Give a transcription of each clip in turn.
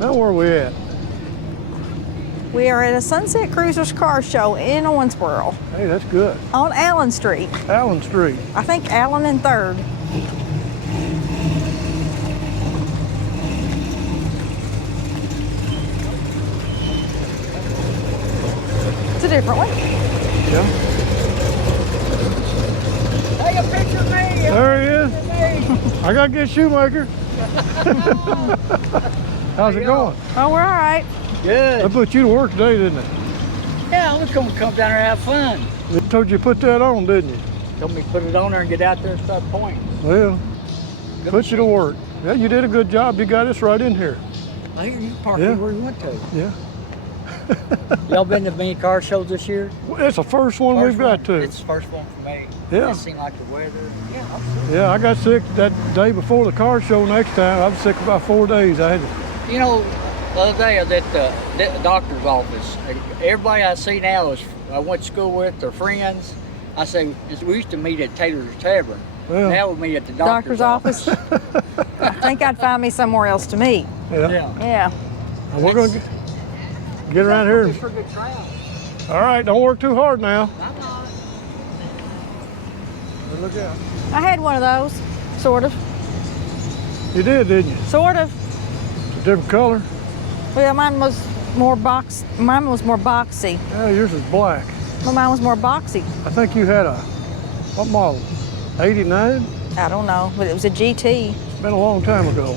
Now where are we at? We are at a Sunset Cruisers car show in Owensboro. Hey, that's good. On Allen Street. Allen Street. I think Allen and 3rd. It's a different one. Yeah. Take a picture of me. There he is. I gotta get Shoemaker. How's it going? Oh, we're all right. I Good. put you to work today, didn't it? Yeah, I'm gonna come down here and have fun. They told you to put that on, didn't you? Told me to put it on there and get out there and start pointing. Well, Good put you to machine. work. Yeah, you did a good job. You got us right in here. I hear you parked Yeah. where you went to. Yeah. Y'all been to many car shows this year? Well, it's the first one we've got to. It's the first one for me. Yeah. It seemed like the weather. Yeah, I'm sure. Yeah, I got sick that day before the car show. Next time, I was sick about 4 days. I had to, You know, the other day I was at the doctor's office. Everybody I see now is I went to school with, their friends. I say, we used to meet at Taylor's Tavern. Well, Now we meet at the Doctor's office. I think I'd find me somewhere else to meet. yeah. Yeah. And we're gonna get around here. It's a good crowd. All right, don't work too hard now. I'm not. Look out. I had one of those, sort of. You did, didn't you? Sort of. It's a different color. Well, mine was more boxy. Yeah, yours is black. Well, mine was more boxy. I think you had a, what model? 89? I don't know, but it was a GT. It's been a long time ago.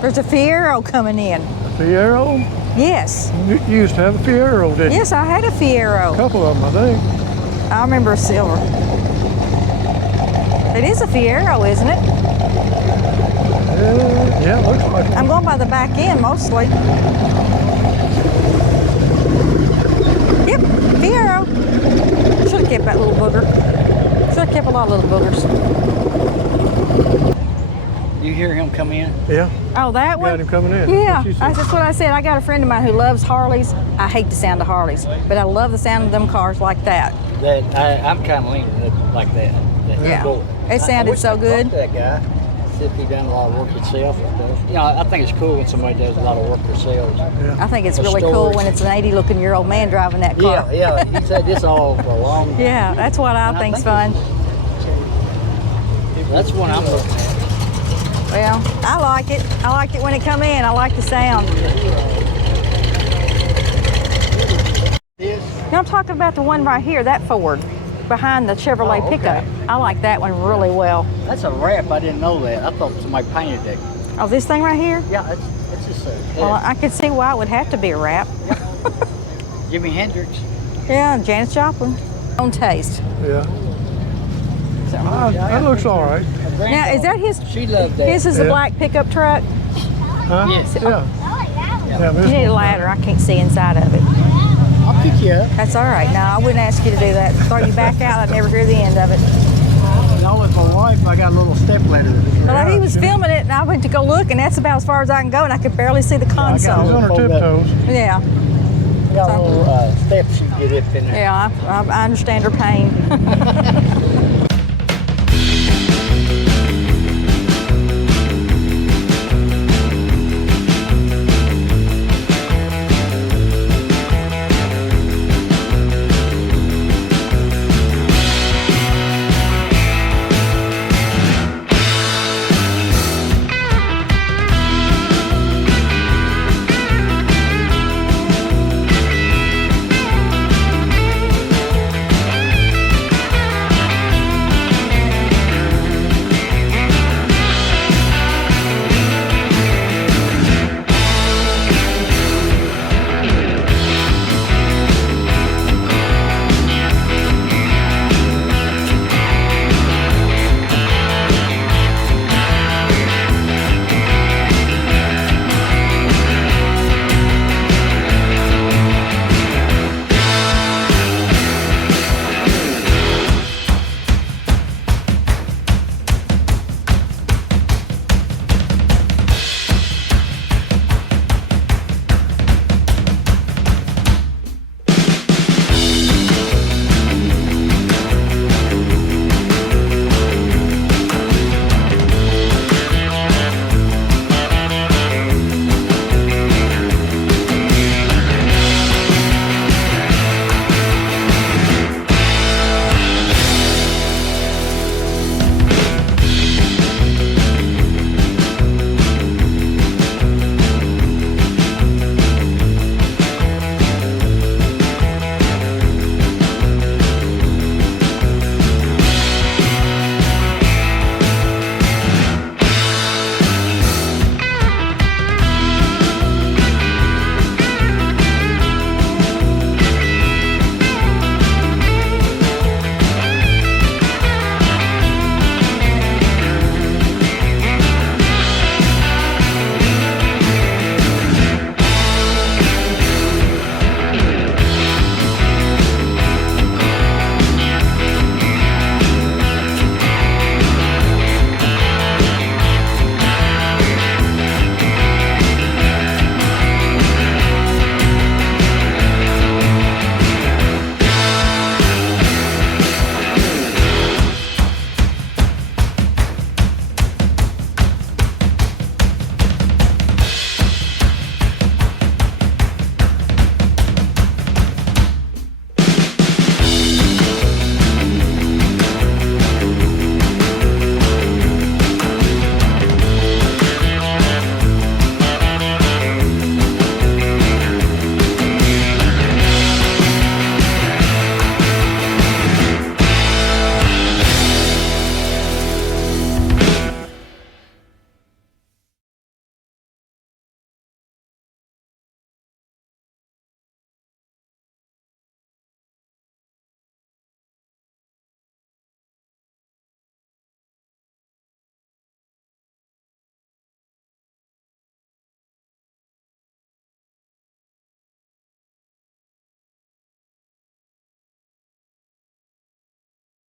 There's a Fiero coming in. Fiero? Yes. You used to have a Fiero, didn't you? Yes, I had a A Fiero. couple of them, I think. I remember silver. It is a Fiero, isn't it? Yeah, it looks like it. I'm going by the back end mostly. Yep, Fiero. Should have kept that little booger. Should have kept a lot of little boogers. You hear him come in? Yeah, Oh, that one? got him coming in. Yeah, That's what she said. that's what I said. I got a friend of mine who loves Harleys. I hate the sound of Harleys, but I love the sound of them cars like that. I'm kind of leaning like that. Yeah. Cool. It sounded I wish so I good. talked to that guy. See if he done a lot of work himself and stuff. You know, I think it's cool when somebody does a lot of work themselves. I think it's The really cool storage. when it's an 80-looking-year-old man driving that car. Yeah. He's had this all for a long time. Yeah, that's what I And think's think fun. That's what I'm looking at. Well, I like it. I like it when it come in. I like the sound. This? Now, I'm talking about the one right here, that Ford, behind the Chevrolet Oh, okay. pickup. I like that one really well. That's a wrap. I didn't know that. I thought somebody painted that. Oh, this thing right here? Yeah, it's just a Well, I could see why it would have to be a wrap. Jimi Hendrix. Yeah, Janis Joplin. Own taste. Yeah. So. That looks all right. Now, is that his? She loved that. His is a Yeah. black pickup truck. Huh? Yes. Yeah. Yeah, You this need a one. ladder. I can't see inside of it. I'll pick you up. That's all right. No, I wouldn't ask you to do that. Throw you back out. I'd never hear the end of it. No, with my wife, I got a little step ladder. But he was sure. filming it, and I went to go look, and that's about as far as I can go, and I could barely see the She's console. on her Fold up. tiptoes. Yeah, Got a little steps you can get up in there. yeah, I understand her pain.